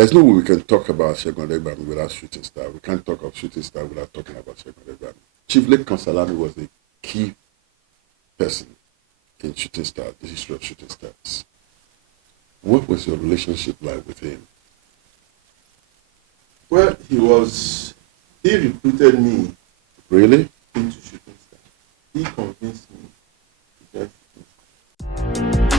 There's no way we can talk about Segun Odegbami without Shooting Star. We can't talk of Shooting Star without talking about Segun Odegbami. Chief Lake Consalami was a key person in Shooting Star, the history of Shooting Stars. What was your relationship like with him? Well, he recruited me Really? into Shooting Star. He convinced me to join Shooting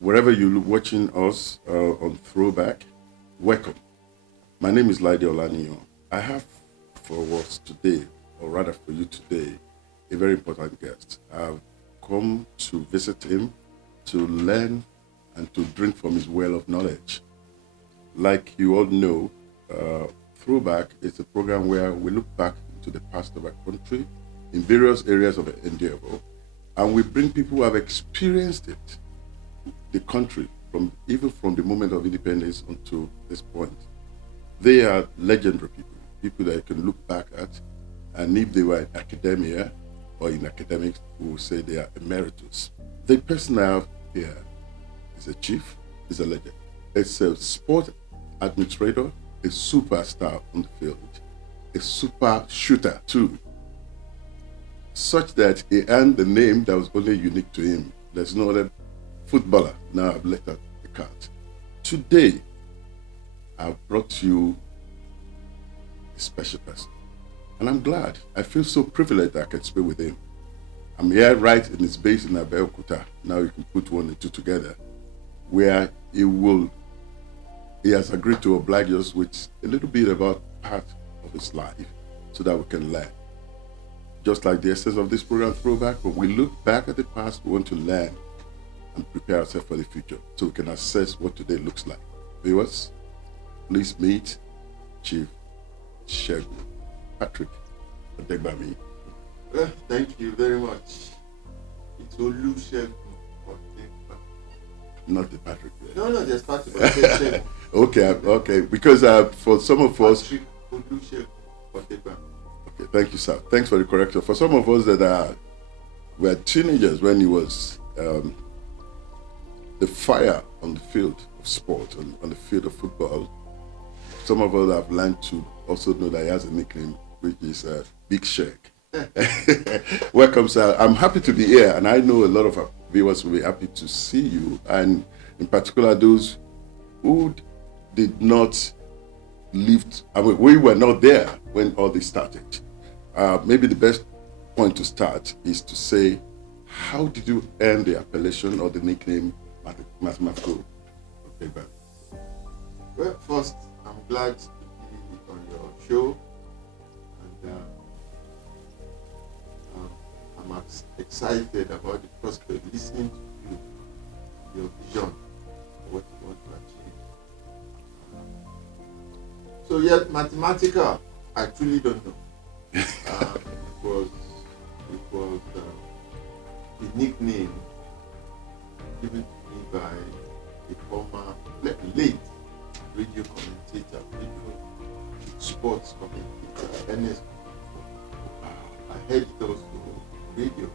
Wherever you're watching us on Throwback, welcome. My name is Laide Olaniyan. I have for us today, or rather for you today, a very important guest. I've come to visit him, to learn and to drink from his well of knowledge. Like you all know, Throwback is a program where we look back into the past of our country in various areas of endeavor, and we bring people who have experienced it, the country, from the moment of independence until this point. They are legendary people that you can look back at, and if they were in academia or in academics, we will say they are emeritus. The person I have here is a chief, is a legend. It's a sport administrator, a superstar on the field, a super shooter too, such that he earned the name that was only unique to him. There's no other footballer. Now I've let out the cat. Today, I've brought you a special person. And I'm glad. I feel so privileged that I can speak with him. I'm here right in his base in Abeokuta. Now you can put one and two together, where he has agreed to oblige us with a little bit about part of his life so that we can learn. Just like the essence of this program, Throwback, when we look back at the past, we want to learn and prepare ourselves for the future so we can assess what today looks like. Viewers, please meet Chief Segun Patrick Odegbami. Well, thank you very much. It's Olusegun Odegbami. Not the Patrick. No, there's Patrick Odegbami. Okay. Because for some of us, Patrick Olusegun Odegbami. Okay, thank you, sir. Thanks for the correction. For some of us that were teenagers when he was the fire on the field of sport, on the field of football, some of us have learned to also know that he has a nickname, which is Big Sheik. Welcome, sir. I'm happy to be here, and I know a lot of our viewers will be happy to see you, and in particular those who did not live. We were not there when all this started. Maybe the best point to start is to say, how did you earn the appellation or the nickname Mathematical Odegbami? Well, first, I'm glad to be on your show, and I'm excited about the prospect listening to you, your vision, what you want to achieve. So, yet, mathematical, I truly don't know. It was the nickname given to me by a former late radio commentator, radio sports commentator, Ernest. I heard it also on radio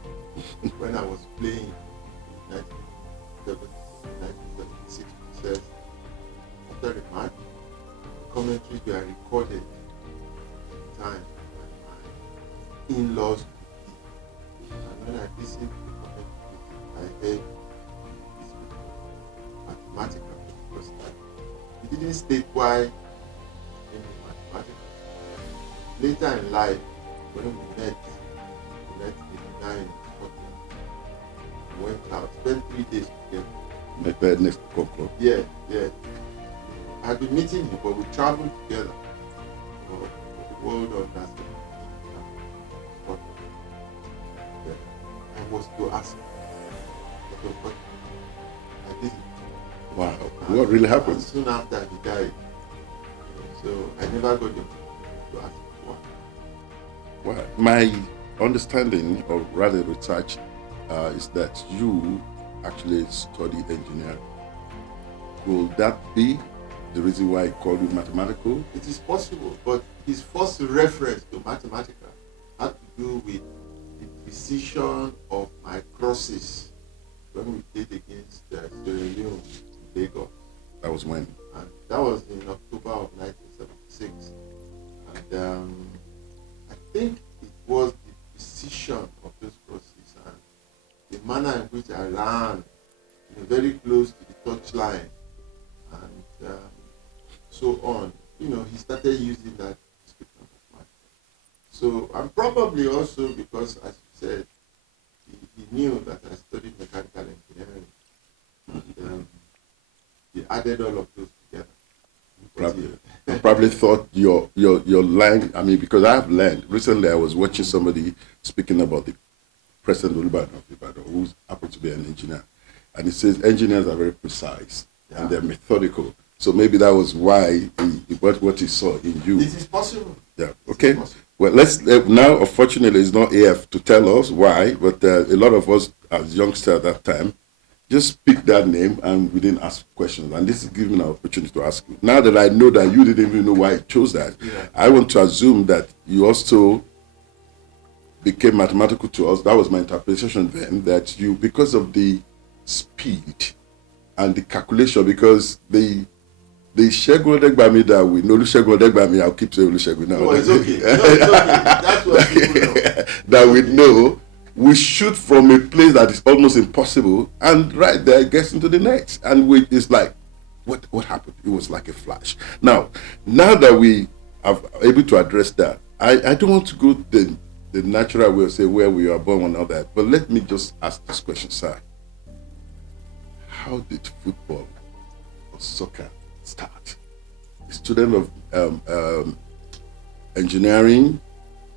when I was playing in 1976. It says, after a match, the commentaries were recorded at the time by my in-laws. And when I listened to the commentaries, I heard this mathematical for the first time. He didn't state why in mathematical. later in life, when we met in line in Scotland. We went out, spent 3 days together. Met there next to Concord. Yeah, yeah. I had been meeting him, but we traveled together for the world of that. I was to ask him, but I didn't. Wow. What really happened? And soon after he died. So I never got the opportunity to ask him why. Well, my understanding, or rather research, is that you actually study engineering. Will that be the reason why I called you mathematical? It is possible, but his first reference to mathematical had to do with the precision of my crosses when we played against Sierra Leone in Lagos. That was when? And that was in October of 1976. And I think it was the precision of those crosses and the manner in which I ran, very close to the touch line and so on. He started using that description of mathematics. So, and probably also because, as you said, he knew that I studied mechanical engineering. And he added all of those together. I probably thought your line, because I have learned, recently I was watching somebody speaking about the President of Ibadan, who happens to be an engineer. And he says engineers are very precise and they're methodical. So maybe that was why what he saw in you. It is possible. Yeah. Okay. Well, let's now. Unfortunately, it's not AF to tell us why, but a lot of us as youngsters at that time just picked that name and we didn't ask questions. And this is giving me an opportunity to ask you. Now that I know that you didn't even know why you chose that, I want to assume that you also became mathematical to us. That was my interpretation then. That you, because of the speed and the calculation, because the Segun Odegbami that we know, Segun Odegbami, I'll keep saying Segun now. Oh, it's okay. No, it's okay. That's what people know. That we know, we shoot from a place that is almost impossible, and right there it gets into the net. And it's like, what happened? It was like a flash. Now that we are able to address that, I don't want to go the natural way of say where we are born and all that, but let me just ask this question, sir. How did football or soccer start? A student of engineering,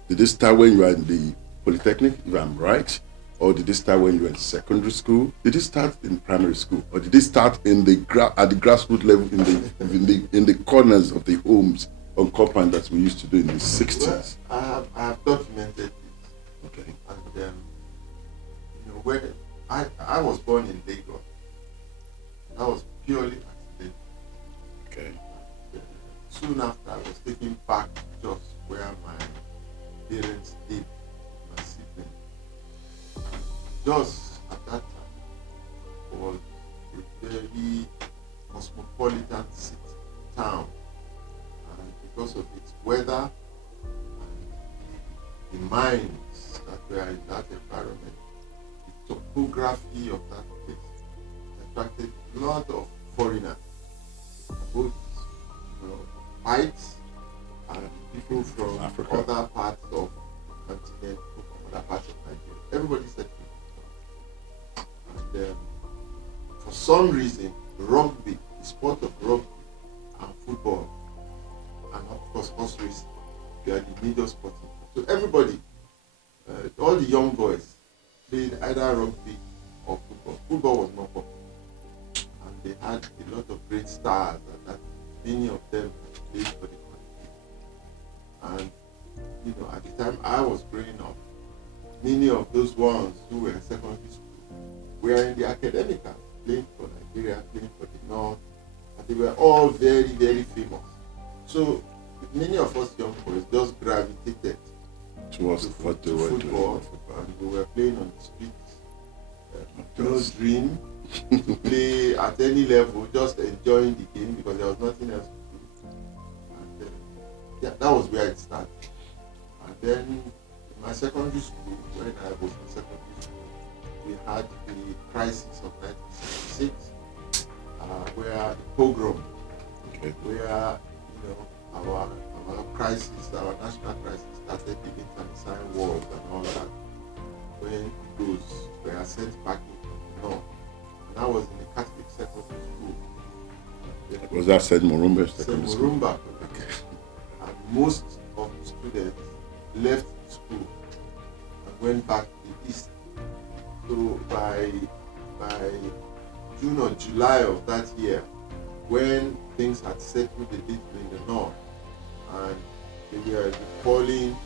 did it start when you were in the Polytechnic, if I'm right? Or did it start when you were in secondary school? Did it start in primary school? Or did it start at the grassroots level in the corners of the homes on compound that we used to do in the 60s? Well, I have documented it. Okay. And when I was born in Lagos, that was purely accidental. Okay. Soon after, I was taken back to just where my parents lived, my siblings. Just at that time was a very cosmopolitan city, town, and because of its weather and the mines that were in that environment, the topography of that place attracted a lot of foreigners, both whites and people from Africa, other parts of the continent, from other parts of Nigeria. Everybody said, and for some reason, rugby, the sport of rugby and football, and of course horse racing, they are the major sports. So everybody, all the young boys, played either rugby or football. Football was more popular, and they had a lot of great stars, and that many of them played for the country. And at the time I was growing up, many of those ones who were in secondary school were in the academica, playing for Nigeria, playing for the North, and they were all very, very famous. So many of us young boys just gravitated towards what they were football, doing. and we were playing on the streets. No dream to play at any level, just enjoying the game because there was nothing else to do. And that was where it started. And then in my secondary school, when I was in secondary school, we had the crisis of 1966, where the pogrom, where our our crisis, our national crisis started, the internecine wars and all that, when Igbos were sent back into the north. And I was in the Catholic secondary school. Was that St. Morumba St. Secondary School? Morumba. Okay. And most of the students left the school and went back to the east. So by June or July of that year, when things had settled a little in the north and they were calling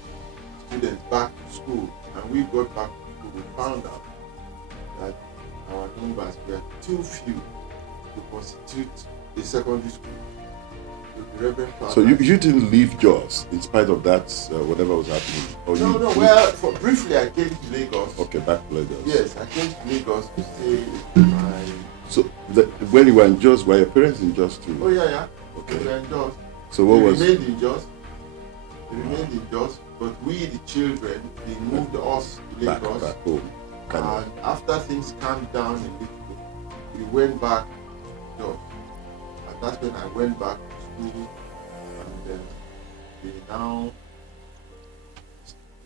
students back to school, and we got back to school, we found out that our numbers were too few to constitute a secondary school. So, the Reverend So you didn't leave Jos in spite of that, whatever was happening? Or no. Well, briefly, I came to Lagos. Okay, back to Lagos. Yes, I came to Lagos to stay with my. So when you were in Jos, were your parents in Jos too? Oh yeah. Okay. We were in Jos. So what we was? remained in Jos. We remained in Jos, but we, the children, they moved us to Lagos. Back home. And after things calmed down a little, we went back to Jos. And that's when I went back to school, and we now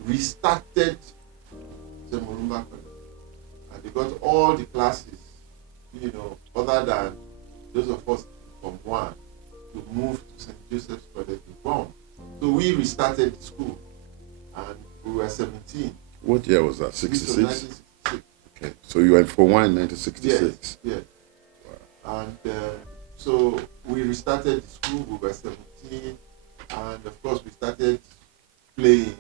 restarted the Morumba College. And they got all the classes, other than those of us from one, to move to St. Joseph's College in Guam. So we restarted the school, and we were 17. What year was that? This was 66? 1966. Okay. So you went for one in 1966? Yes. Wow. And so we restarted the school, we were 17, and of course we started playing,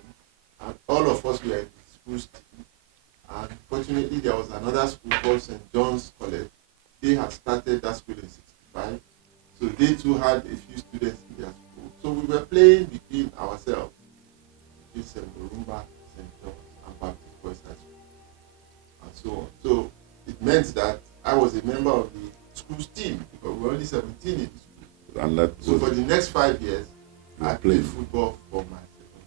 and all of us were in the school team. And fortunately there was another school called St. John's College. They had started that school in 65, so they too had a few students in their school. So we were playing between ourselves, between St. Morumba, St. John's, and Baptist Boys High School, and so on. So it meant that I was a member of the school's team because we were only 17 in the school. And that So for the next 5 years, I played football for my second.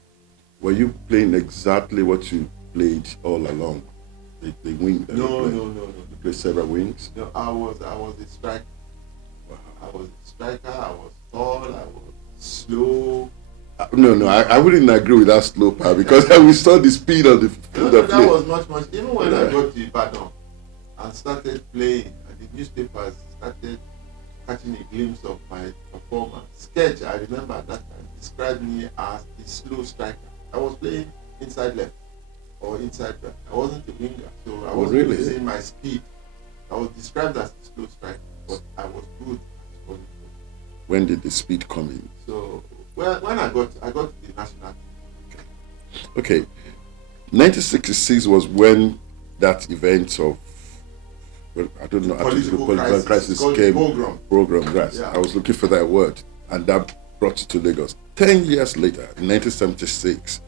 Were you playing exactly what you played all along? The wing that No. You played several wings? No, I was a striker. Wow. I was a striker, I was tall, I was slow. No, I wouldn't agree with that slow part because we saw the speed of the No, the that play. was much. Even when I got to Ibadan and started playing, and the newspapers started catching a glimpse of my performance. Sketch, I remember at that time, described me as a slow striker. I was playing inside left or inside right. I wasn't a winger, so I wasn't using my speed. I was described as a slow striker, but I was good at scoring goals. When did the speed come in? So when I got to the national team. Okay, 1966 was when that event of, well, I don't know, political crisis called came. Program. Yes. Yeah. I was looking for that word, and that brought you to Lagos. 10 years later, in 1976,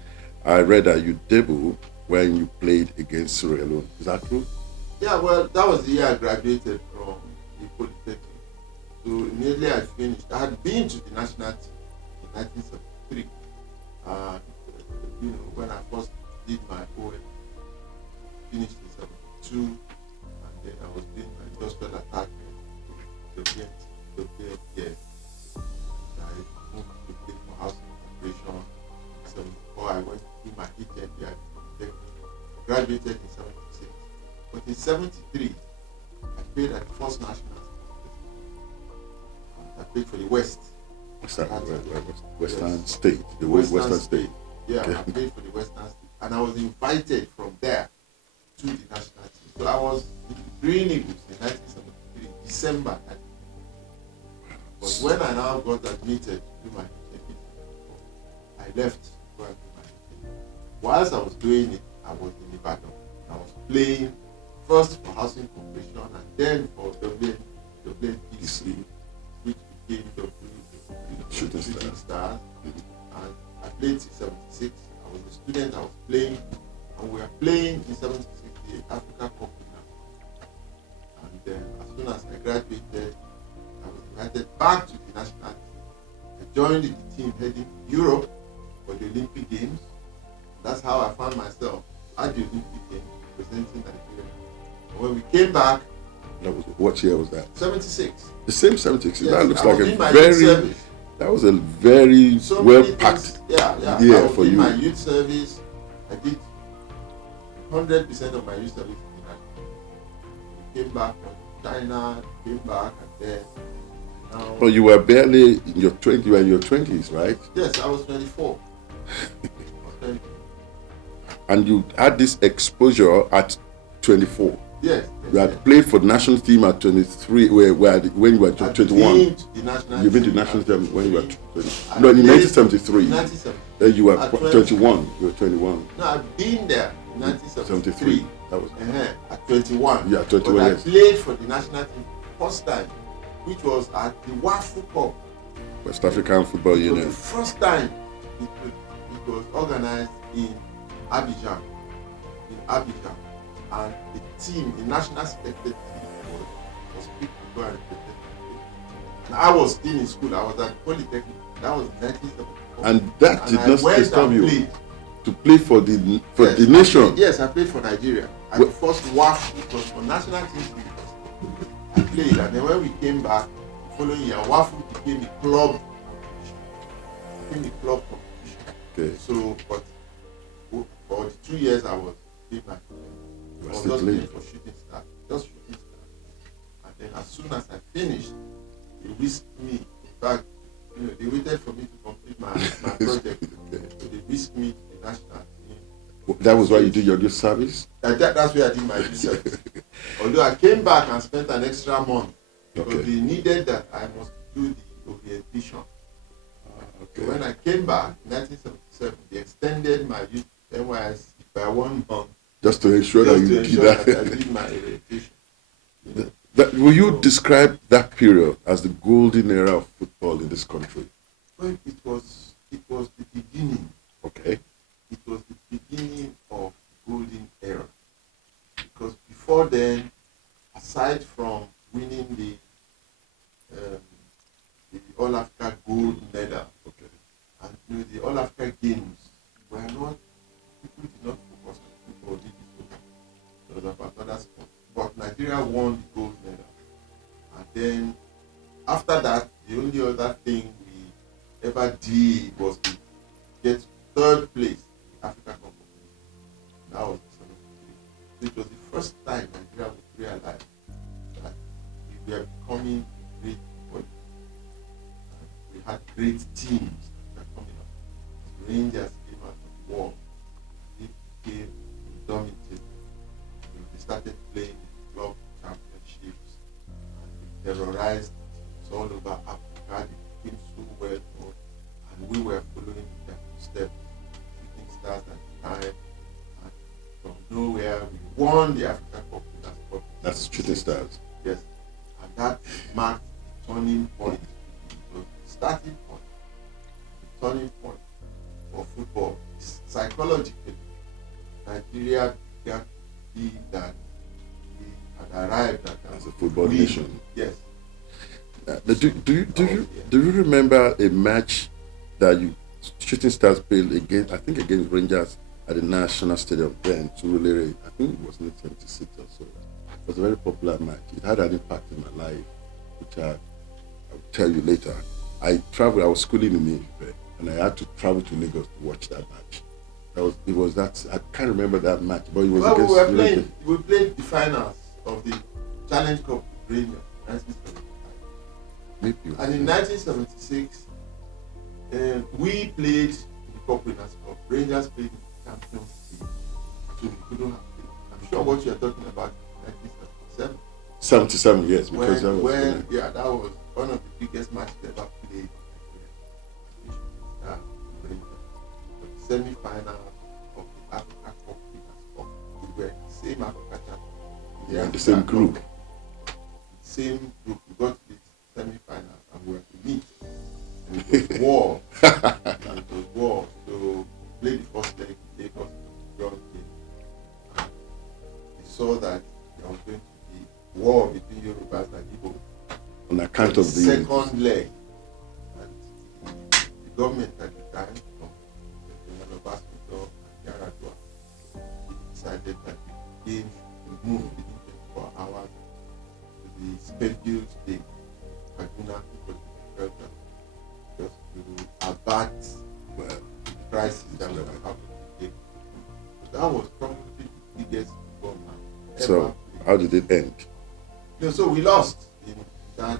I read that you debuted when you played against Sierra Leone. Is that true? Yeah, well, that was the year I graduated from the Polytechnic. So immediately I finished. I had been to the national team in 1973. And, when I first did my OM, finished in 72, and then I was doing my industrial attachment to the BNTS. I moved to play for housing operation in 74. I went to do my HND at the Polytechnic. Graduated in 76. But in 73, I played at the first national team. I played for the West. Western Yes. State. The Western State. Yeah, Okay. I played for the Western State. And I was invited from there to the national team. So I was in the Green Eagles in 1973, December 1973. But when I now got admitted to do my HND, I left to go and do my HND. Whilst I was doing it, I was in Ibadan. I was playing first for Housing Corporation and then for WNPC, which became Shooting Stars. And I played in 76. I was a student, I was playing, and we were playing in 76 the Africa Cup final. And then as soon as I graduated, I was invited back to the national team. I joined the team heading Europe for the Olympic Games. That's how I found myself at the Olympic Games representing Nigeria. And when we came back, What year was that? 76. The same 76. Yes, That looks I was like in my a very, service. That was a very So well many packed things. Yeah. year I was for in you. my youth service. I did 100% of my youth service international. Came back from China, came back, and then now. But you were barely in your 20s. You were in your 20s, right? Yes, I was 24. I was 24. And you had this exposure at 24. Yes. You had played for the national team at 23, when you were 21. Been to the national You've been to team the national team when you were 20. I No, in played 1973. 1973. Then you were At 21. You were 21. No, I've been there in 1973. That was At 21. Yeah, 21 but years. I played for the national team first time, which was at the WAFU Cup. West African Football It was Union. the first time it was organized in Abidjan. And the team, the national selected team was picked to go and represent Nigeria. And I was still in school. I was at Polytechnic. That was 1974. And that did not stop you played. to play for the nation. Yes, I played for Nigeria. At the first WAF, it was for national team. I played, and then when we came back the following year, WAFU became a club competition. Okay. So, but for the 2 years I was playing my I was just playing for Shooting Stars. And then as soon as I finished, they whisked me. In fact, they waited for me to complete my project. Okay. So they whisked me to the national team. That was why you did your youth service? That's where I did my youth service. Although I came back and spent an extra month because they needed that I must do the orientation. Okay. So when I came back in 1977, they extended my youth NYSC by 1 month. Just to ensure that you did that. I did my orientation. Will you describe that period as the golden era of football in this country? Well, it was the beginning. Okay. It was the beginning of the golden era. Because before then, aside from winning the All Africa gold medal, and the All Africa games were not, people did not focus on football, did it? It was about other sports. But Nigeria won the gold medal. And then after that, the only other thing we ever did was to get third place in Africa Cup of Nations. That was the 73. It was the first time Nigeria would realize that we were becoming great football. We had great teams that were coming up. The Rangers came out of war. They became indomitable. They started playing in club championships and they terrorized teams all over Africa. They became so well known, and we were following their footsteps. Shooting Stars at the time, and from nowhere we won the Africa Cup. That's Shooting Stars. Yes, and that marked the turning point. It was the starting point, the turning point for football. Psychologically, Nigeria began to feel that we had arrived as a football nation. Yes. Do you remember a match that you Shooting Stars played against Rangers at the National Stadium then to Ulere? I think it was 1976 or so. It was a very popular match. It had an impact in my life, which I'll tell you later. I was schooling in Ife, and I had to travel to Lagos to watch that match. I can't remember that match, but it was against we played the finals of the Challenge Cup with Rangers, 1975. Maybe. And in 1976, we played in the Cup Winners' Cup. Rangers played in the Champions League. So we couldn't have played. I'm sure what you're talking about is 1977. 77, yes, because that was one of the biggest matches ever played in Nigeria. The semi-final of the Africa Cup Winners' Cup. We were the same Africa champions. Yeah, the same group. Same group. We got to the semi-finals and we were to meet. And it was war. So we played the first leg in Lagos, drawn game. And we saw that there was going to be war between Yorubas and Igbo. On account of the second leg. And the government at the time, from the Hospital and Yaradua, decided that the game should be moved within 24 hours to the scheduled date. Kaduna, because we felt that just That was probably the biggest football match ever So, played. how did it end? No, so we lost in that.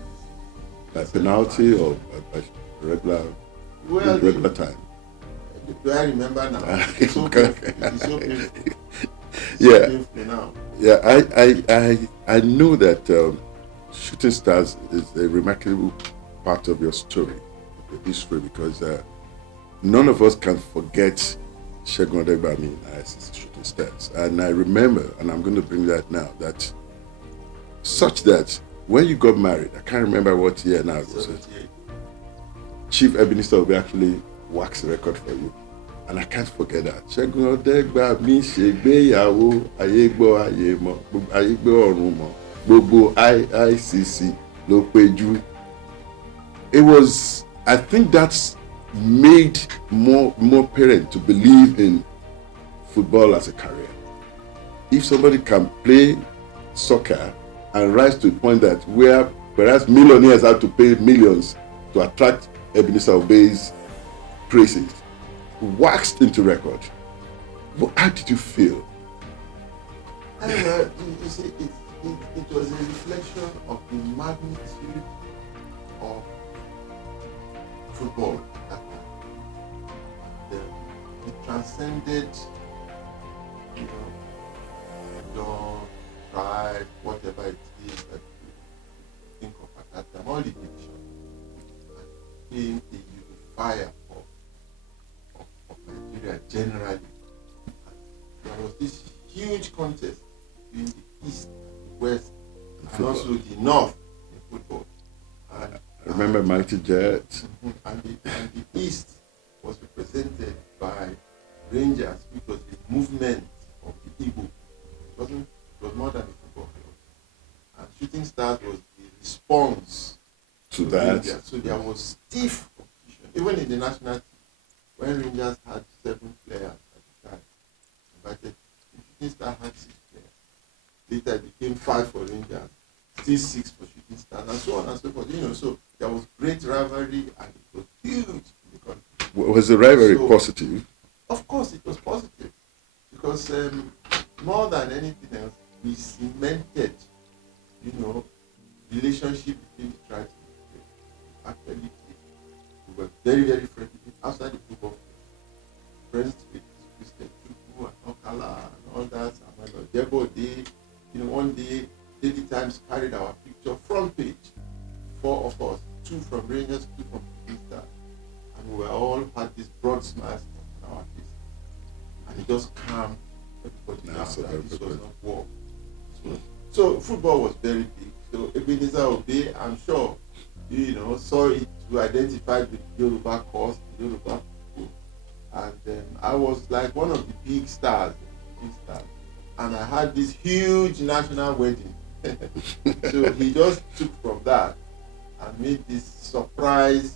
Like penalty or a regular, Well, regular time? do I remember now? It's so Okay. painful. It's so painful. It's Yeah. so painful now. Yeah, I know that Shooting Stars is a remarkable part of your story, of your history, because none of us can forget Segun Odegbami as Shooting Stars. And I remember, and I'm going to bring that now, that such that when you got married, I can't remember what year now it was. 78. Chief Ebenezer will actually wax the record for you. And I can't forget that. Segun Odegbami ṣègbéyàwó ayé gbọ́ ayé mọ̀ ayé gbọ́ ọ̀run mọ̀ gbogbo IICC ló péjú. It was, I think that's made more parents to believe in football as a career. If somebody can play soccer and rise to a point that where perhaps millionaires have to pay millions to attract Ebenezer Obey's praises, waxed into record. But how did you feel? You see, it was a reflection of the magnitude of football at that time. And, it transcended, you know, your pride, whatever it is that you think of at that time, all the division, and became a unifier of Nigeria generally. And there was this huge contest between the East and the West, and also the North in football. And, I remember Mighty Jets. and the East was represented by Rangers, which was the movement of the Igbo. It was more than a football club. And Shooting Stars was the response To that. Rangers. So there was stiff competition. Even in the national team, when Rangers had 7 players at the time, invited, Shooting Stars had 6 players. Later it became 5 for Rangers, still 6 for Shooting Stars, and so on and so forth. You know, so there was great rivalry, and it was huge in the country. Was the rivalry So, positive? Of course, it was positive, because more than anything else, we cemented, you know, relationship between the tribes. Actually, we were very, very friendly outside the football. Friends with Christian Chukwu and Okala and all that. And Debo Day, you know, one day, Daily Times carried our picture front page. 4 of us, 2 from Rangers, 2 from Insta, and we were all had this broad smiles on our face, and it just calmed everybody down. So That this was not war. So football was very big. So Ebenezer Obey, I'm sure, you know, saw it to identify with Yoruba cause, Yoruba people, and I was like one of the big stars, and I had this huge national wedding. So he just took from that and made this surprise,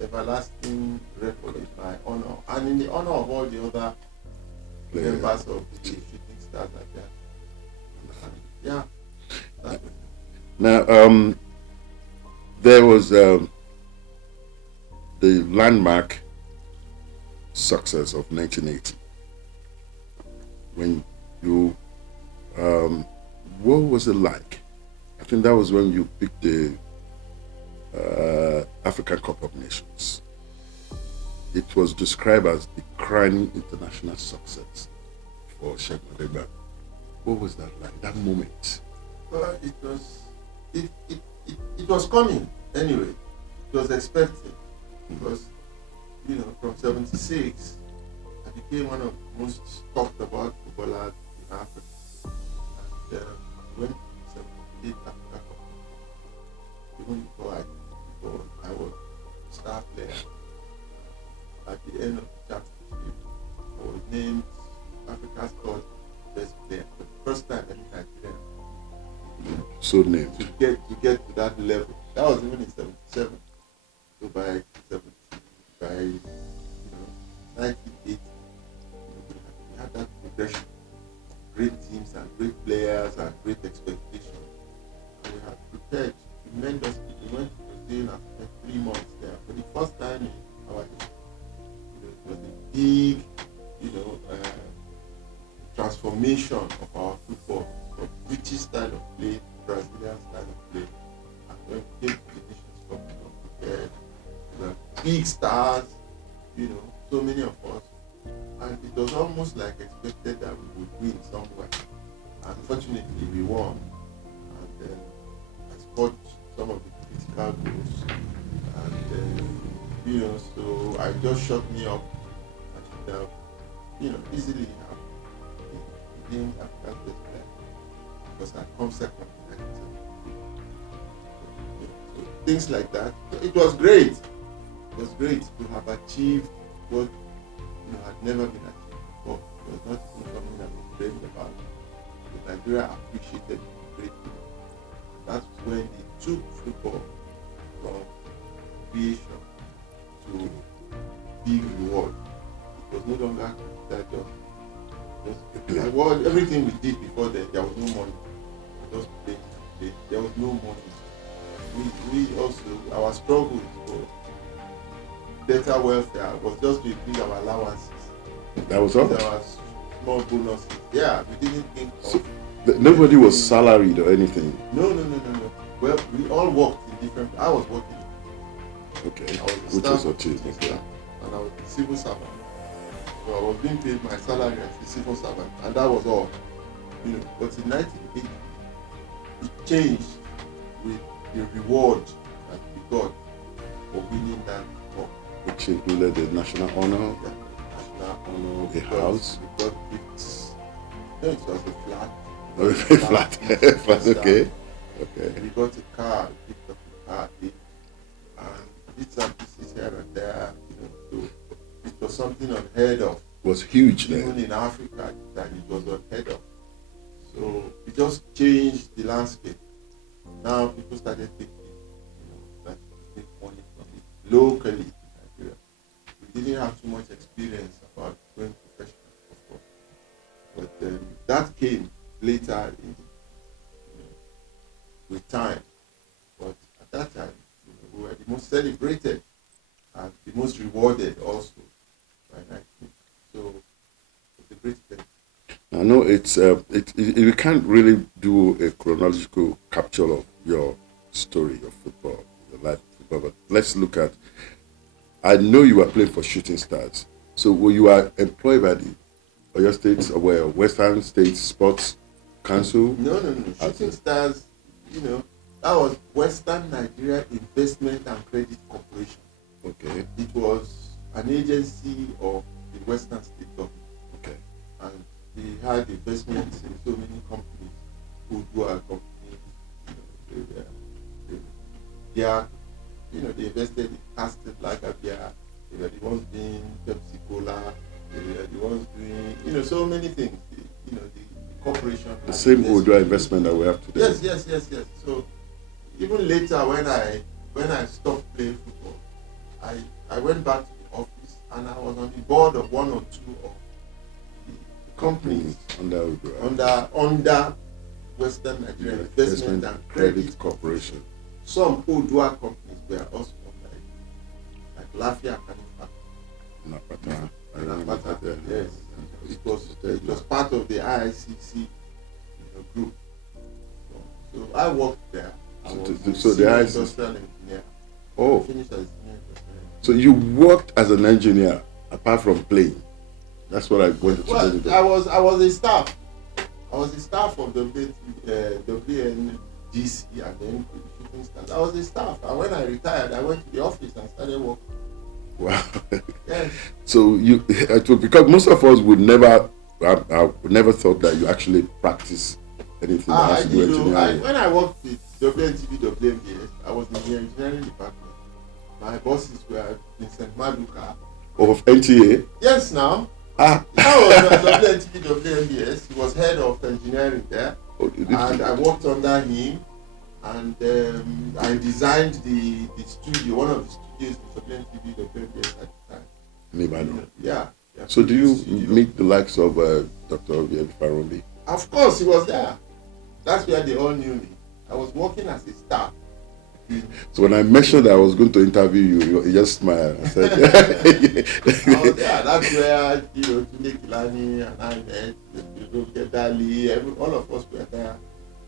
everlasting record in my honor, and in the honor of all the other members of the Shooting Stars like that. Yeah. That was it. Now, there was the landmark success of 1980 when you, what was it like? I think that was when you picked the African Cup of Nations. It was described as the crowning international success for Segun Odegbami. What was that like, that moment? Well, it was coming anyway. It was expected, because, you know, from 76, I became one of the most talked about footballers in Africa. And went to 78 Africa Cup. Even before I was a star player. At the end of the championship, I was named Africa's third best player for the first time in Nigeria. So named. To get to that level. That was even in 77. So by 1980, we had that progression. Great teams and great players and great expectations. And we had prepared tremendously. We went to Brazil and spent 3 months there for the first time in our history. It was a big, transformation of our football from British style of play to Brazilian style of play. And when we came to the Nations Cup, we were big stars, so many of us. And it was almost like expected that we would win somewhere. Unfortunately, we won. And then I scored some of the critical goals. And, so I just shut me up. I should have, easily have been Africa's best player. Because I come second in 1970. So things like that. So it was great. It was great to have achieved what had never been achieved before. It was not even something that we dreamed about. But Nigeria appreciated it greatly. That's when they took football from creation to big reward. It was no longer that just everything we did before then, there was no money. We just played. There was no money. We also, our struggle for better welfare was just to increase our allowances. That was all? Our small bonuses. Yeah, we didn't think of... Nobody was salaried or anything? No. Well, we all worked in different... I was working. Okay, which was achieved. Okay. And I was a civil servant. So I was being paid my salary as a civil servant. And that was all. But in 1980, it changed with the reward that we got for winning that cup. Which included the national honor, the house. We got gifts. No, it was a flat. Oh, flat. Flat. Okay. We got a car, a gift of a car, and bits and pieces here and there. So it was something unheard of. It was huge then. Even in Africa, that it was unheard of. So it just changed the landscape. Now people started thinking, that we make money from it locally in Nigeria. We didn't have too much experience about going professional before, but that came later with time. But at that time, we were the most celebrated and the most rewarded also by 19. So it's a great thing. I know you can't really do a chronological capture of your story of football, your life of football, but let's look at, I know you were playing for Shooting Stars. So were you are employed by the Oyo State or Western State Sports Council? No. Shooting Stars, that was Western Nigeria Investment and Credit Corporation. Okay. It was an agency of the Western State government. Okay. And they had investments in so many companies, Udua companies, they invested in Castle Lagavia, they were the ones doing Pepsi Cola, they were the ones doing, so many things, the corporation. The same Udua investment that we have today. Yes. So even later when I stopped playing football, I went back to the office and I was on the board of one or two of the companies under Western Nigeria Investment and Credit Corporation. Some Udua companies were also like Lafia Canning. Yes. It was part of the IICC group. So I worked there. I was the industrial engineer. Oh. I finished as senior industrial engineer. So you worked as an engineer apart from playing. That's what I wanted to do. I was a staff. I was a staff of the WNGC and then Shooting Stars. I was a staff, and when I retired, I went to the office and started working. Wow. Yes. So because most of us would never, I never thought that you actually practice anything that has to do with engineering. When I worked with WNTV, WMBS, I was in the engineering department. My bosses were Vincent Maduka. Of NTA? Yes, now. That was WNTV, WMBS. He was head of engineering there. And I worked under him. And I designed the studio, one of the studios in WNTV, WMBS at the time. Nibano. Yeah. So do you meet the likes of Dr. Obiabi Farombi? Of course, he was there. That's where they all knew me. I was working as a staff. So when I mentioned that I was going to interview you just smiled. I said, I was there. That's where, Tunde Kilani and I met. all of us were there.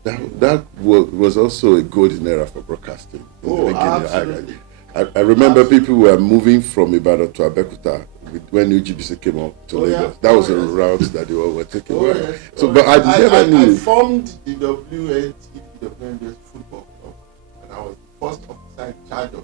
That was also a golden era for broadcasting. In the Oh, beginning. absolutely. I remember Absolutely. people were moving from Ibadan to Abeokuta when UGBC came up to Oh, yeah. Lagos. That was Oh, a yes. route that they all were taking. Oh, Wow. yes. So, Oh, but yes. I never I knew. formed the WNBS football club, and I was the first officer in charge of it.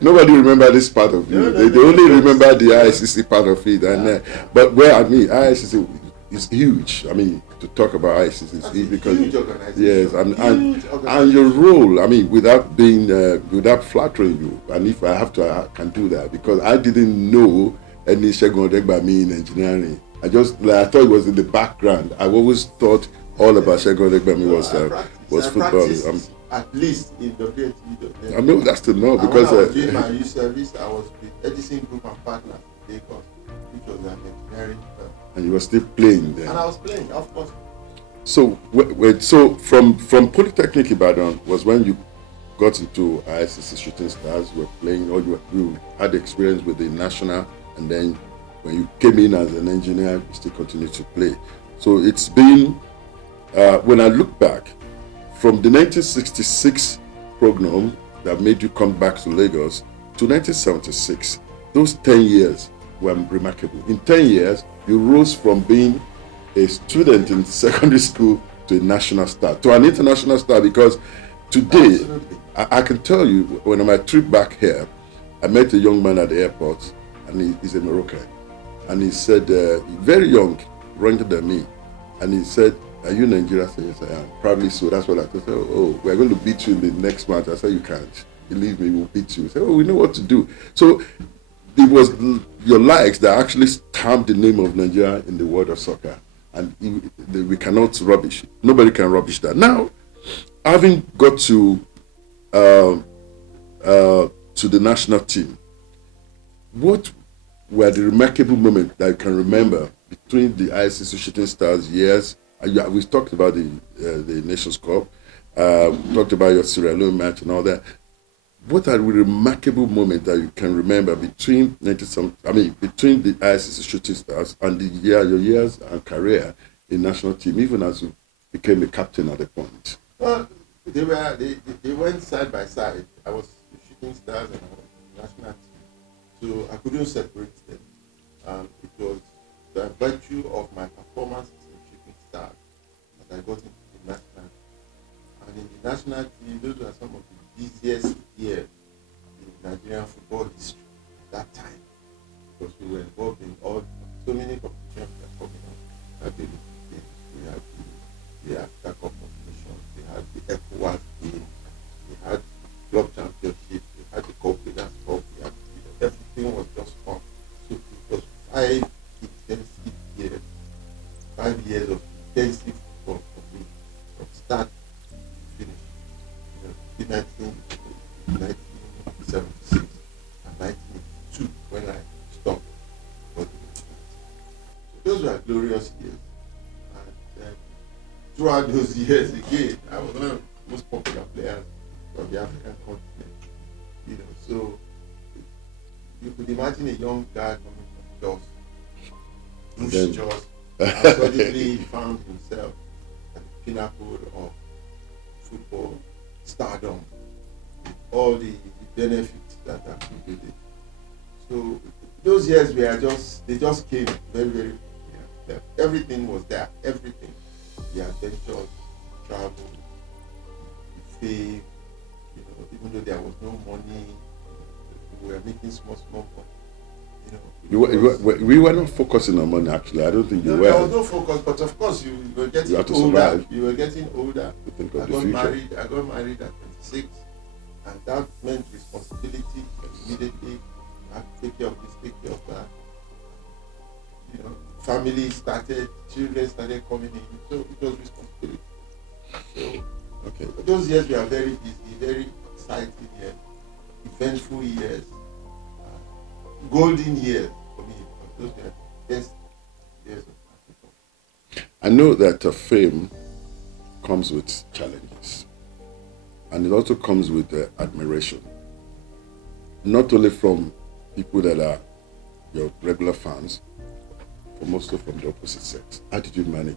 Nobody remember this part of No, you. no, They no, only no. remember the Yes. ICC part of it. And Yeah. but where I mean, ICC is huge. I mean, to talk about ICC is That's huge a because huge organization. yes, Huge and organization. your role. I mean, without being without flattering you, and if I have to, I can do that because I didn't know any Segun Odegbami in engineering. I thought it was in the background. I always thought all about Segun Odegbami was I football. practiced at least in WNBS. I know that's to know And because when I was doing my youth service, I was with Edison Group and Partners in Lagos, which was an engineering firm. and you were still playing there. And I was playing, of course. So, so from Polytechnic Ibadan was when you got into ICC Shooting Stars. You were playing, or you had experience with the national, and then when you came in as an engineer, you still continued to play. So it's been when I look back from the 1966 program that made you come back to Lagos to 1976. Those 10 years were remarkable. In 10 years, you rose from being a student in secondary school to a national star, to an international star, because today, Absolutely. I can tell you, when on my trip back here, I met a young man at the airport, and he's a Moroccan. And he said, very young, younger than me, and he said, "Are you Nigerian?" I said, "Yes, I am." Probably so. That's what I said. "Oh, we're going to beat you in the next match." I said, "You can't. Believe me, we'll beat you." He said, "Oh, we know what to do." So it was your likes that actually stamped the name of Nigeria in the world of soccer. And we cannot rubbish. Nobody can rubbish that. Now, having got to the national team, what were the remarkable moments that you can remember between the ICC Shooting Stars years? We talked about the Nations Cup, talked about your Sierra Leone match and all that. What are the remarkable moments that you can remember between between the ICC Shooting Stars and your years and career in national team, even as you became a captain at the point? Well, they went side by side. I was Shooting Stars and I was the national team, so I couldn't separate them. It was the virtue of my performances in Shooting Stars that I got into the national team. And in the national team, those were some of the busiest years in Nigerian football history at that time, because we were involved in so many competitions that were coming up. We had the Africa Cup of Nations, we had the ECOWAS game, we had club championship, we had the Confederations Cup, we had everything was just fun. So it was 5 intensive years, 5 years of intensive football for me, from start to finish. In 1976 and 1982 when I stopped. So those were glorious years. And throughout those years again, I was one of the most popular players from the African continent. So you could imagine a young guy coming from Jos, and suddenly he found himself at the pinnacle of football stardom, with all the benefits that are included. So those years they just came very, very, everything was there, everything. The adventures, travel, the fame, even though there was no money, we were making small money. We were not focusing on money, actually. I don't think you were. There was no focus, but of course you were getting older. Survive. You were getting older. To think of I the got future. married at 26, and that meant responsibility. Immediately, I had to take care of this, take care of that. Family started, children started coming in, so it was responsibility. So, Okay. those years were very busy, very exciting years, eventful years, golden years for me. Those were the best years of my football. I know that fame comes with challenges, and it also comes with admiration, not only from people that are your regular fans, from also from the opposite sex. How did you manage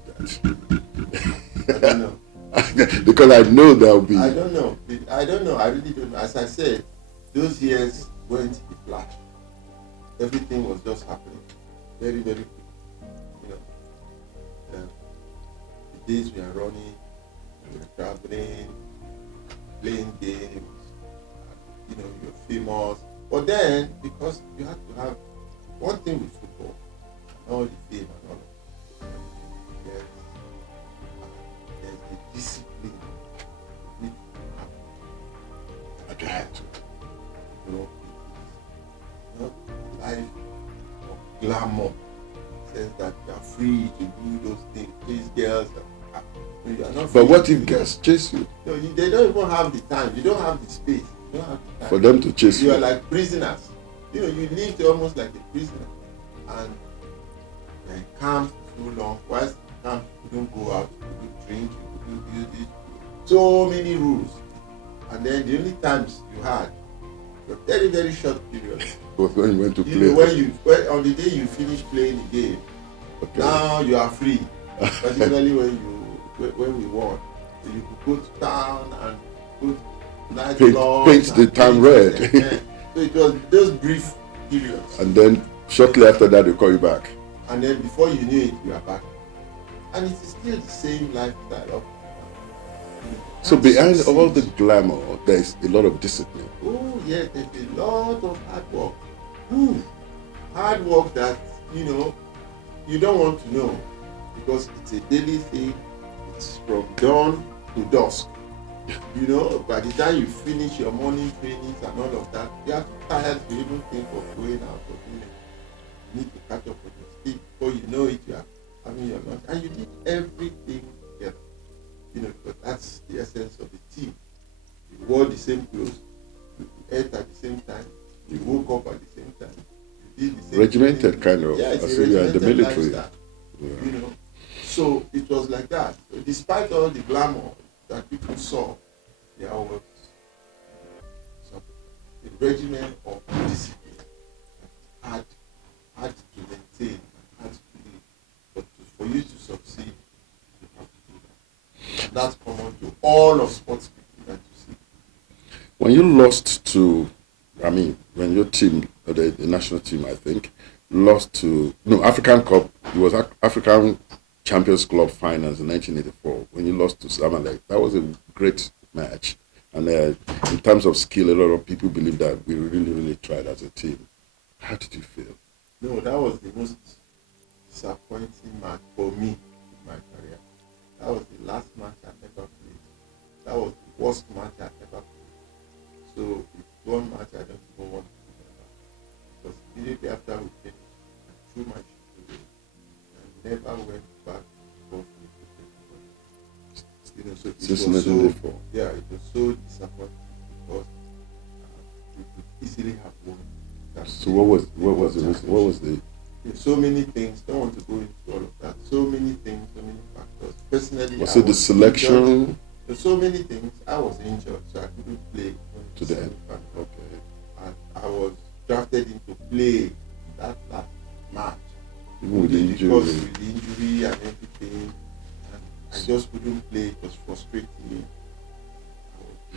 I don't know. that? Because I know there'll be. I don't know. I don't know. I really don't know. As I said, those years went in a flash. Everything was just happening very, very quick. You know, the days we are running, we are traveling, playing games. You know, you're famous. But then, because you have to have one thing with football, and all the fame and all of it, there's the discipline. You need to have. I do have to. You know, it's not life of glamour. Says that you are free to do those things. These girls, you are not free. But what if girls chase you? No, they don't even have the time. You don't have the space. You don't have the time. For them to chase you? You are like prisoners. You know, you live almost like a prisoner. And you're in camp for so long. Whilst in camp, you don't go out, you don't drink, you don't do this. So many rules. And then the only times you had were very, very short periods. But when you went to play? You know, when on the day you finish playing the game, okay. Now you are free. Particularly when we won. So you could go to town and go to nightclubs. Paint the town red. So it was those brief periods. And then shortly after that, they call you back. And then before you knew it, you are back. And it is still the same lifestyle. So behind all the glamour, there is a lot of discipline. Oh yeah, there's a lot of hard work. Ooh, hard work that, you know, you don't want to know, because it's a daily thing. It's from dawn to dusk. You know, by the time you finish your morning trainings and all of that, you are too tired to even think of going out or doing it. You need to catch up with your sleep. Before you know it, you are having your lunch, and you did everything together. You know, because that's the essence of the team. You wore the same clothes, you ate at the same time, you woke up at the same time, you did the same regimented thing. kind of, as if you are in the military. Yeah. You know, so it was like that. So despite all the glamour that people saw, there was a regimen of discipline that had to maintain, had to live. But for you to succeed, you have to do that. And that's common to all of sports people that you see. When you lost to, when your team, the national team, I think, lost to, African Cup, it was African Champions Club Finals in 1984, when you lost to Zamalek. That was a great match. And in terms of skill, a lot of people believe that we really, really tried as a team. How did you feel? No, that was the most disappointing match for me in my career. That was the last match I ever played. That was the worst match I ever played. So it's one match I don't even want to think about. Because immediately after we finished, I threw my shit away. I never went back to golf. You know, so it was so, yeah, it was so disappointing because we could easily have won. So what was the reason? What was the? So many things. Don't want to go into all of that. So many things, so many factors. Personally, was it the selection? So many things. I was injured, so I couldn't play to the end. Okay. And I was drafted into play that match. Even with the injury. Because with the injury and everything. I just couldn't play. It was frustrating me.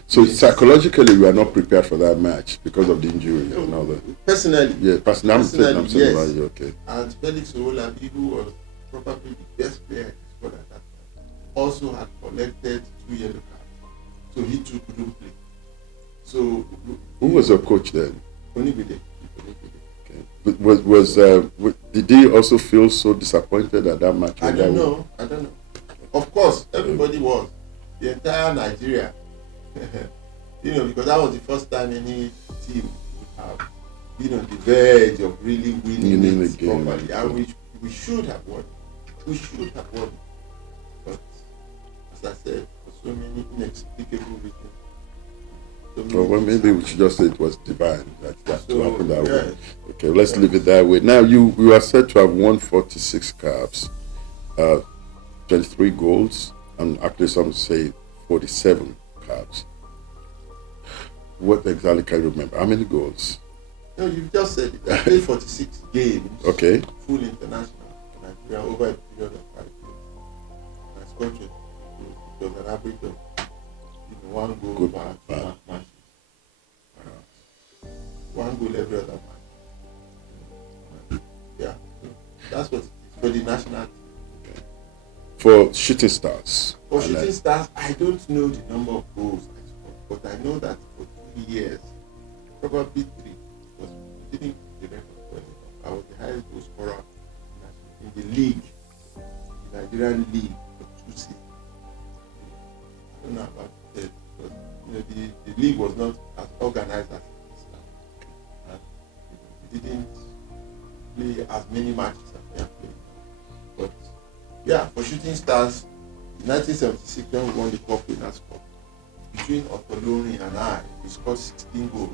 So psychologically, you are not prepared for that match because of the injury and all that. Personally, yeah. Personally, I'm saying yes. You, okay. And Felix Owolabi, who was probably the best player in the squad at that time, also had collected 2 yellow cards, so he too couldn't play. So who was your coach then? Onibide. Okay. But did he also feel so disappointed at that match? I don't know. Of course, everybody was. The entire Nigeria. You know, because that was the first time any team would have been on the verge of really winning it properly. And we should have won. We should have won. But as I said, for so many inexplicable reasons. Well, maybe we should just say it was divine that to happen that way. Okay, let's leave it that way. Now, you are said to have won 46 caps. 23 goals, and actually some say 47 caps. What exactly can you remember? How many goals? No, you just said it. I played 46 games. Okay. Full international. We are over a period of 5 years. I scored 22 goals. It was an average of one goal Good. per Wow. matches. One goal every other match. Yeah, so that's what it is for the national team. For shooting stars. For and shooting stars, I don't know the number of goals I scored, but I know that for 2 years, probably 3, because we didn't keep the record for anyone. I was the highest goal scorer in the league, the Nigerian league, for 2 seasons. I don't know about that, because the league was not as organized as it is now, and we didn't play as many matches as we have played. But yeah, for shooting stars, in 1976 when we won the Cup Winners' Cup, between Otolori and I, we scored 16 goals.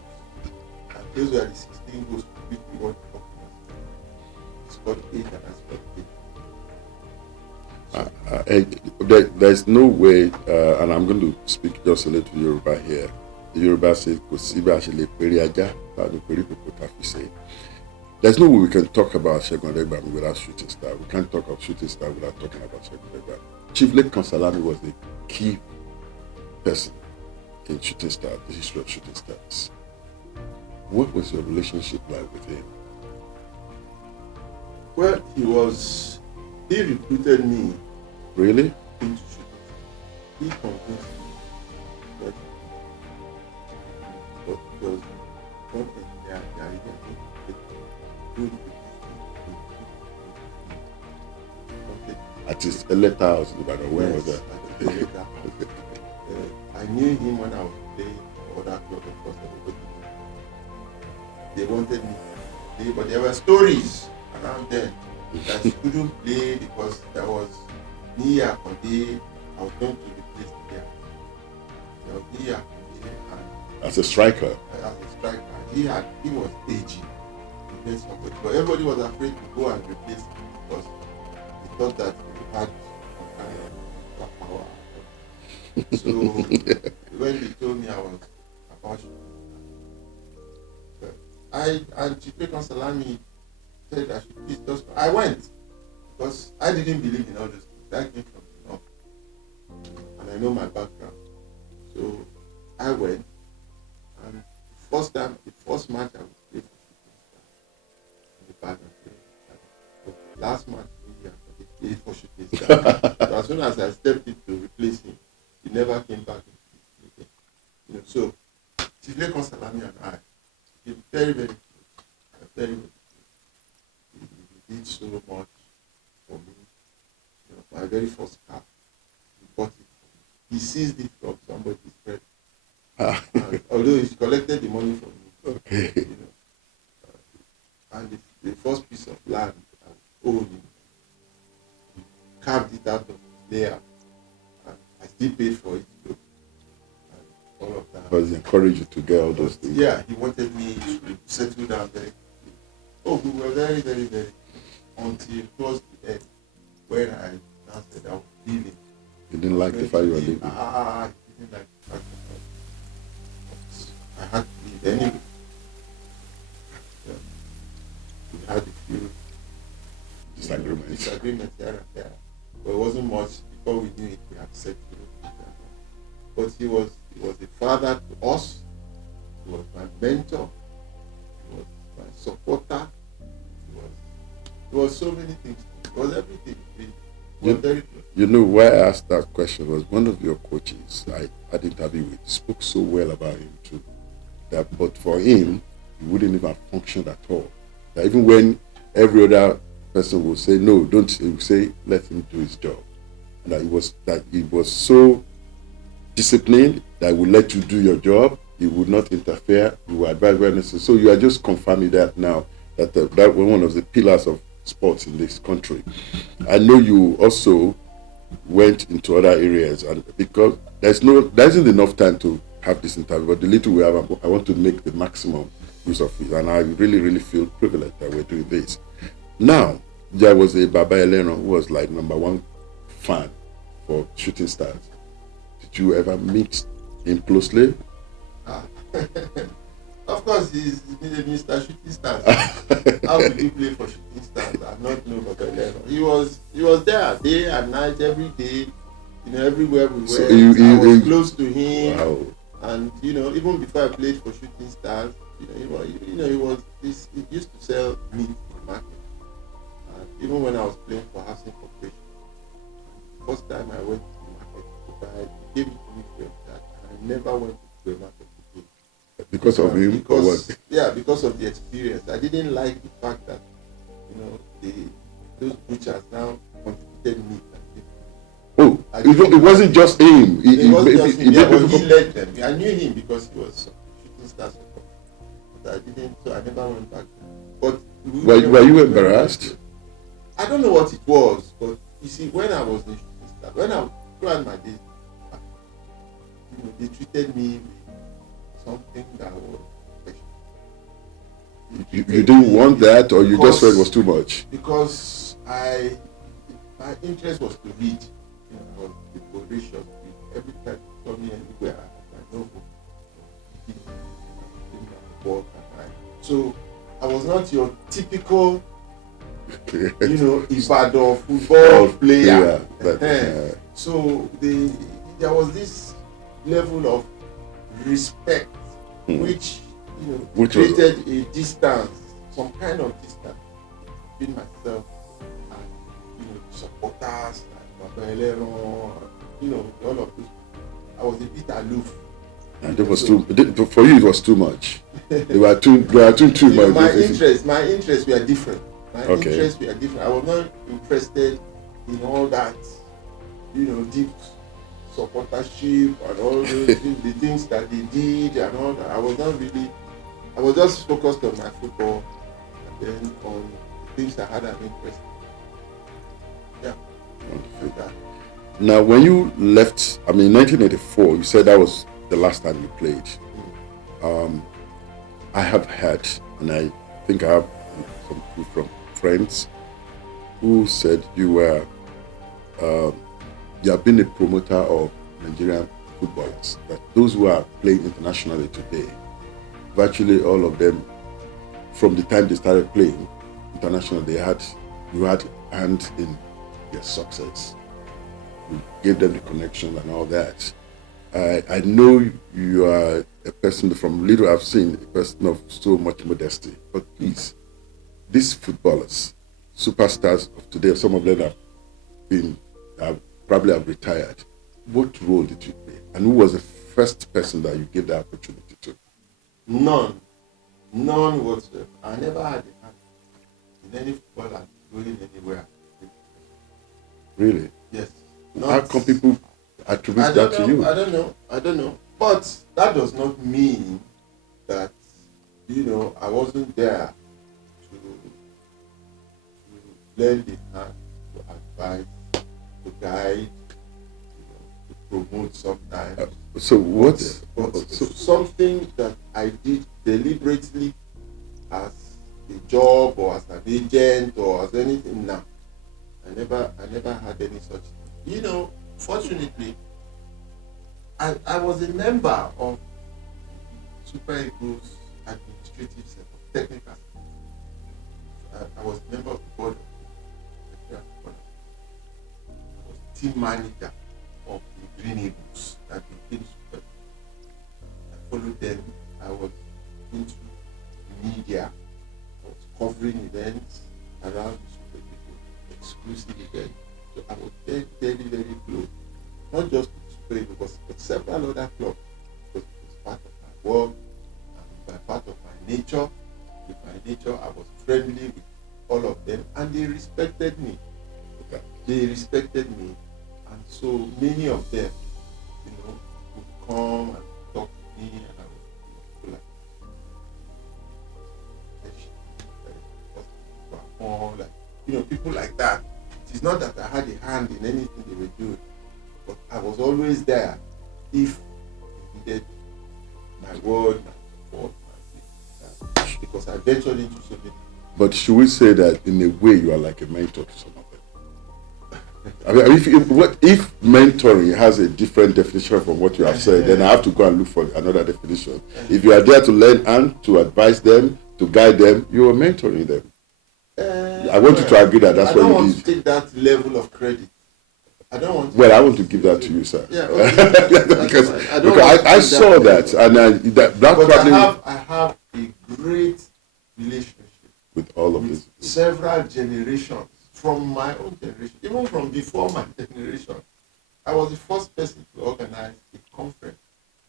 And those were the 16 goals for which we won the Cup Winners' Cup. We scored 8 and I scored 8. There's no way, and I'm going to speak just a little Yoruba here. The Yoruba says, "Kò sí bí a ṣe lè pèrè ajá, tá a lè pèrè kòkò tá a fi ṣe." There's no way we can talk about Segun Odegbami without shooting star. We can't talk of shooting star without talking about Segun Odegbami. Chief Lekan Salami was the key person in shooting star, the history of shooting stars. What was your relationship like with him? Well, he recruited me Really? into shooting. He convinced me that but because one thing they are At his Eleta house in Ibadan, when was that? I knew him when I was playing for other clubs, of course, everybody knew. They wanted me to play, but there were stories around then that he couldn't play because there was Nia Konde. I was going to replace Nia. There was Nia Konde and As a striker. as a striker. He was aging. Somebody. But everybody was afraid to go and replace him because they thought that he had some kind of power. So when they told me I was about to, and Chief Lekan Salami said I should please just. I went because I didn't believe in all those things. I came from the north, and I know my background. So I went, and the first match I would play for Shooting Star in the Ibadan. But the last match they played for Shooting Star. So as soon as I stepped in to replace him, he never came back into the game. So Chief Lekan Salami and I became very, very close. Very, very close. He did so much for me. My very first car, he bought it for me. He seized it from somebody's friend. Although he collected the money from me. Okay. And the first piece of land I owned him, he carved it out of there. And I still paid for it too. And all of that. Because he encouraged you to get all those things. Yeah, he wanted me to settle down very quickly. Oh, we were very, very, very until towards the end when I now said I was leaving. You didn't like the fact you were leaving. I didn't like the fact that I had to leave anyway. Yeah. We had a few disagreements here and there. But it wasn't much. Before we knew it, we had settled it. But he was a father to us. He was my mentor. He was my supporter. He was so many things. It was everything. We were very close. You know, why I asked that question was one of your coaches I had interviewed with spoke so well about him too. But for him, he wouldn't even function at all. That even when every other person would say no, don't, he would say let him do his job. And that he was so disciplined that he would let you do your job. He would not interfere. He would advise where necessary. So you are just confirming that now that that was one of the pillars of sports in this country. I know you also went into other areas, and because there isn't enough time to have this interview, but the little we have, I want to make the maximum use of it, and I really, really feel privileged that we're doing this. Now, there was a Baba Eleno who was like #1 fan for Shooting Stars. Did you ever meet him closely? Of course, he's Mr. Shooting Stars. How will you play for Shooting Stars and not know Baba Eleno? he was there day and night, every day. Everywhere we So went, I was close to him. wow. And even before I played for Shooting Stars, he used to sell meat in the market. And even when I was playing for Housing Corporation, the first time I went to the market to buy, he gave it to me free of charge, and I never went to the market again. Because of him, because, or what? Yeah, because of the experience. I didn't like the fact that those butchers now contributed meat. Oh, it wasn't just him. It wasn't just him. Yeah, but he people- led them. I knew him because he was Shooting Stars. But I didn't, so I never went back. But were you embarrassed? I don't know what it was, but you see, when I was in Shooting Stars, throughout my days, they treated me with something that was special. You didn't want that, or you just felt it was too much? Because my interest was to read. I was voracious. Every time you saw me anywhere, I had my notebook. So I was not your typical, Ibadan football player. So there was this level of respect, which created a distance, some kind of distance between myself and supporters, like all of those. I was a bit aloof. And it was for you. It was too much. They were too much. My interests were different. Interests were different. I was not interested in all that, deep supportership and all those things, the things that they did and all that. I was just focused on my football and then on the things that had an interest. Yeah. Like that. Now, when you left, in 1984, you said that was the last time you played. I have heard, and I think I have some people from friends who said you have been a promoter of Nigerian footballers. That those who are playing internationally today, virtually all of them, from the time they started playing international, you had hand in their success. You gave them the connection and all that. I know you are a person, from little I've seen, a person of so much modesty. But please, these footballers, superstars of today, some of them probably have retired. What role did you play? And who was the first person that you gave the opportunity to? None whatsoever. I never had a hand in any footballer going anywhere. Really? Yes. How come people attribute that to you? I don't know. But that does not mean that I wasn't there to lend a hand, to advise, to guide, to promote sometimes. So what? Something that I did deliberately as a job or as an agent or as anything. Now, I never had any such thing. Fortunately, I was a member of Super Eagles administrative setup, technical setup. I was a member of the board of the I was team manager of the Green Eagles that became Super Eagles. I followed them. I was into media. I was covering events around the Super Eagles, exclusive events. So I was very, very, very close. Not just to Super Eagles, but several other clubs. Because it was part of my work and by part of my nature. With my nature, I was friendly with all of them, and they respected me. They respected me, and so many of them, would come and talk to me, and I would people like that. It's not that I had a hand in anything they were doing, but I was always there if they needed my word, my support, because I ventured into so many. But should we say that in a way you are like a mentor to some of them? If mentoring has a different definition from what you have said, then I have to go and look for another definition. If you are there to learn and to advise them, to guide them, you are mentoring them. I want you to agree that that's I what don't you want did. to take that level of credit. I don't want to. Well, I want to give that to you, sir. Yeah, okay, that's because fine. I don't want because to I take saw that, level. and that But probably I have a great relationship with all of with this. several generations from my own generation, even from before my generation. I was the first person to organize a conference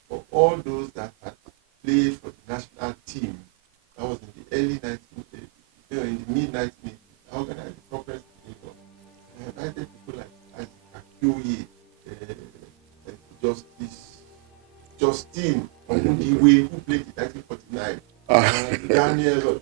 for all those that had played for the national team. That was in the early 1980s, in the mid 1980s. I organized a conference in Lagos. I invited people like Isaac Akioye, Justine Ogundiwe, who played in 1949, Daniel,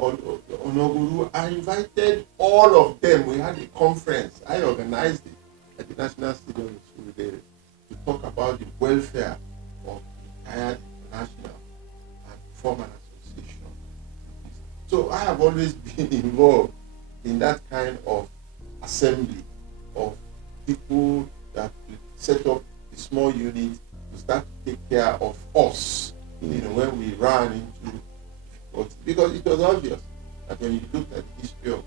Onoguru. I invited all of them. We had a conference. I organized it at the National Stadium in Surulere to talk about the welfare of retired international and form an association. So I have always been involved in that kind of assembly of people that set up a small unit to start to take care of us, when we ran into difficulty. Because it was obvious that when you looked at the history of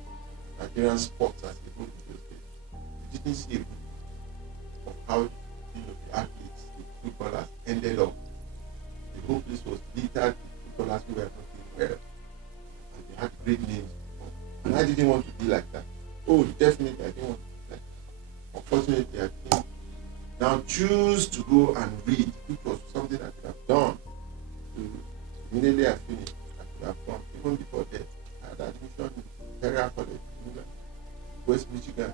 Nigerian sports as a whole in those days, you didn't see a good of how the athletes, the footballers ended up. The whole place was littered with footballers who were not doing well. And they had great names. And I didn't want to be like that. Oh, definitely, I didn't want to be like that. Unfortunately, I didn't now choose to go and read, which was something I could have done. Immediately I finished, I could have gone. Even before that, I had admission in Area College in England, West Michigan,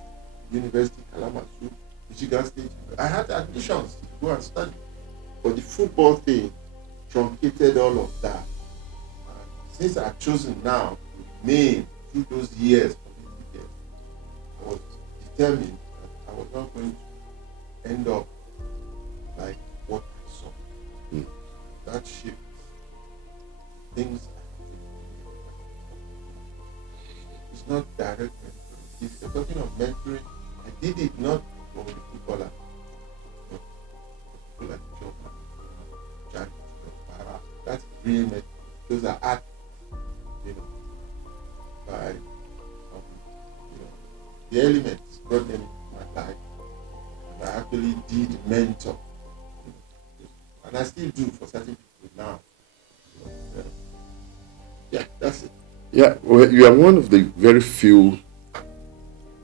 University, Kalamazoo, Michigan State. I had admissions to go and study. But the football thing truncated all of that. And since I've chosen now to remain through those years, I was determined that I was not going to end up like what I saw. That shift. Things it's not direct mentoring. If you're talking of mentoring, I did it not for the footballer, but for people like John, that's real mentoring. Those are art, by the elements brought them into my life. And I actually did mentor. And I still do for certain people now. Yeah, that's it. Yeah, well, you are one of the very few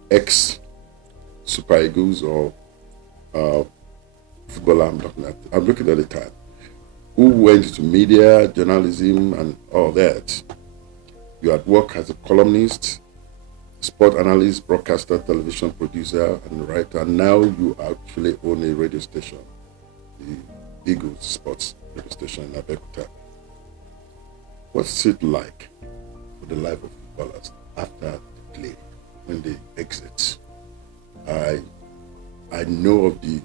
ex Super Eagles or footballer I'm looking at the time, who went into media, journalism, and all that. You had worked as a columnist, sport analyst, broadcaster, television producer, and writer. And now you actually own a radio station, the Eagles Sports Radio Station in Abeokuta. What's it like for the life of footballers after the play, when they exit? I know of the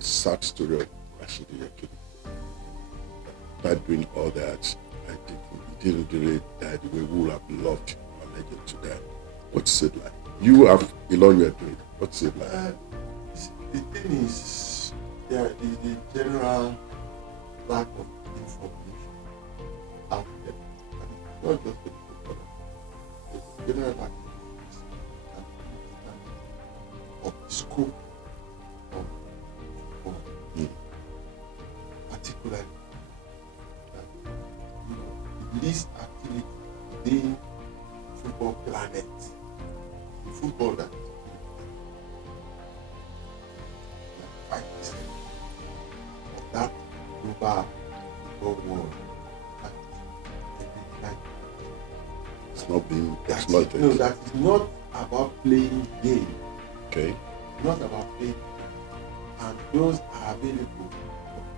sad story of Rashidi Yekini. By doing all that, he didn't really die the way we would have loved our legend to die. What's it like? You have a long way to do it. What's it like? The thing is, there is the general lack of information out there. And it's not just the footballer. It's the general lack of the scope of football. Particularly that the least activity within football planet, the football that is like 5% of that global football world. It's not being exploited. No, that is not about playing game. Okay. Not about playing. And those are available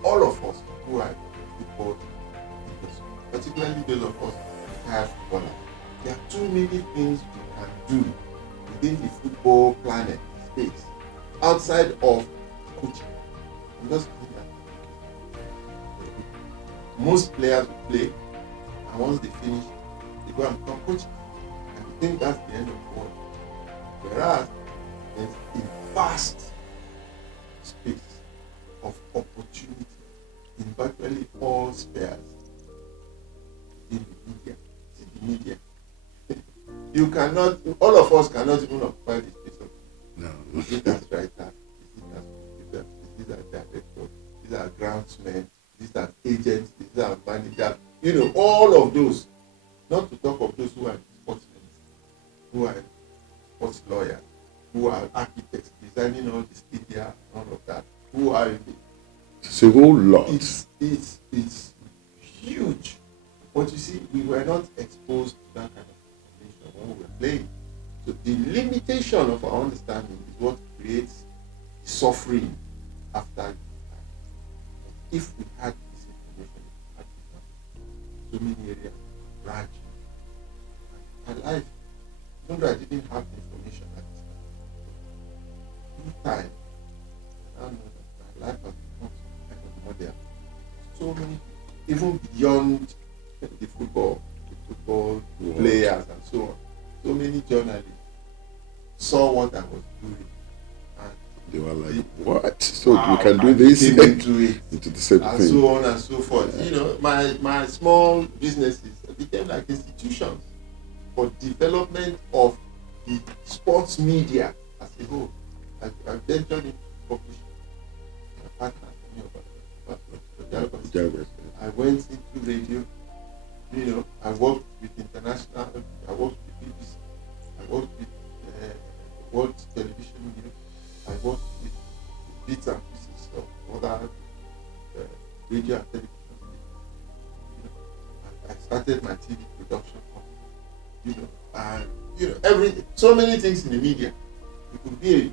for all of us who are football industry, particularly those of us who are footballers. There are too many things we can do within the football planet space outside of coaching. I'm just saying that most players will play, and once they finish, they go and become coaches. And they think that's the end of the world. Whereas there's a vast space of opportunity in virtually all spheres in the media. See the media. You cannot, all of us cannot even occupy the space of No. is it as writer, is it as producer, is it as director, these are groundsmen, these are agents, these are managers, you know, all of those. Not to talk of those who are sportsmen, who are sports lawyers, who are architects designing all the stadia and all of that, who are in the, It's a whole lot. it's huge. But you see, we were not exposed to that kind of information when we were playing. So the limitation of our understanding is what creates the suffering after you die. If we had this information, had so many areas branch. My life, even though I didn't have the information at this time, through time, I now know that my life has become some kind of model. So many, even beyond the football players and so on. So many journalists saw what I was doing and They were like, what? So wow, you can do this? came into it. Into the same And thing. so on and so forth. You know, my small businesses became like institutions for development of the sports media as a whole. I ventured into publishing. My partner, I went into radio. You know, I worked with international. I worked with BBC. I worked with World Television News. I worked with bits and pieces of other radio and television. You know, I started my TV production company. You know, and you know, so many things in the media. You could be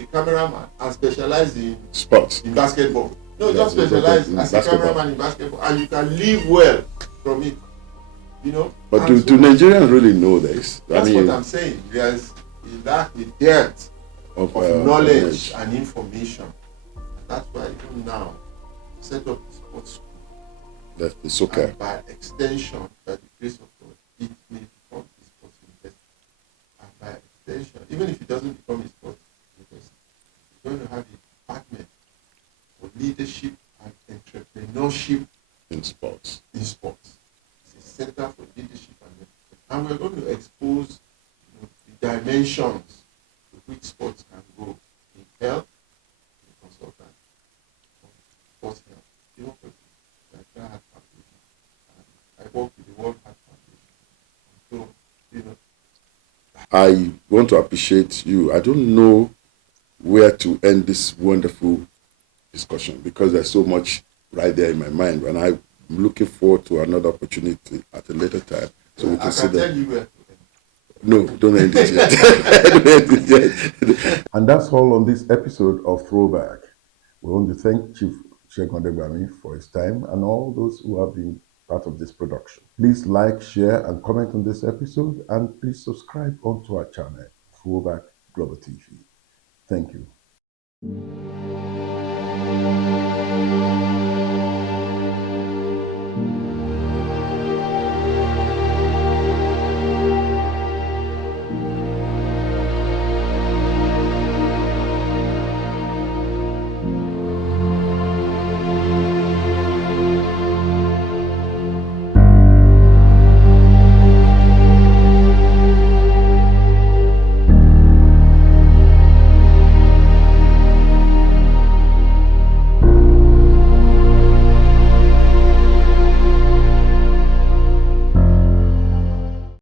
a cameraman and specialize in Sports. in basketball. No, just specialize as a cameraman in basketball, and you can live well from it. You know. But do Nigerians really know this? That's what I'm saying. There's that the depth of knowledge and information. And that's why even now, set up the sports school. That's the soccer. And by extension, by the grace of God, it may become a sports university. And by extension, even if it doesn't become a sports university, you're going to have a department for leadership and entrepreneurship in sports. It's a center for leadership and we're going to expose the dimensions to which sports can go in health, in consultant, sports health, even for the Nigeria Heart Foundation. I work with the World Heart Foundation. So, I want to appreciate you. I don't know where to end this wonderful discussion because there's so much right there in my mind, and I'm looking forward to another opportunity at a later time. So we can see that. Tell you where. No, don't end it yet. Don't end it yet. And that's all on this episode of Throwback. We want to thank Chief Segun Odegbami for his time and all those who have been part of this production. Please like, share, and comment on this episode, and please subscribe onto our channel, Throwback Global TV. Thank you.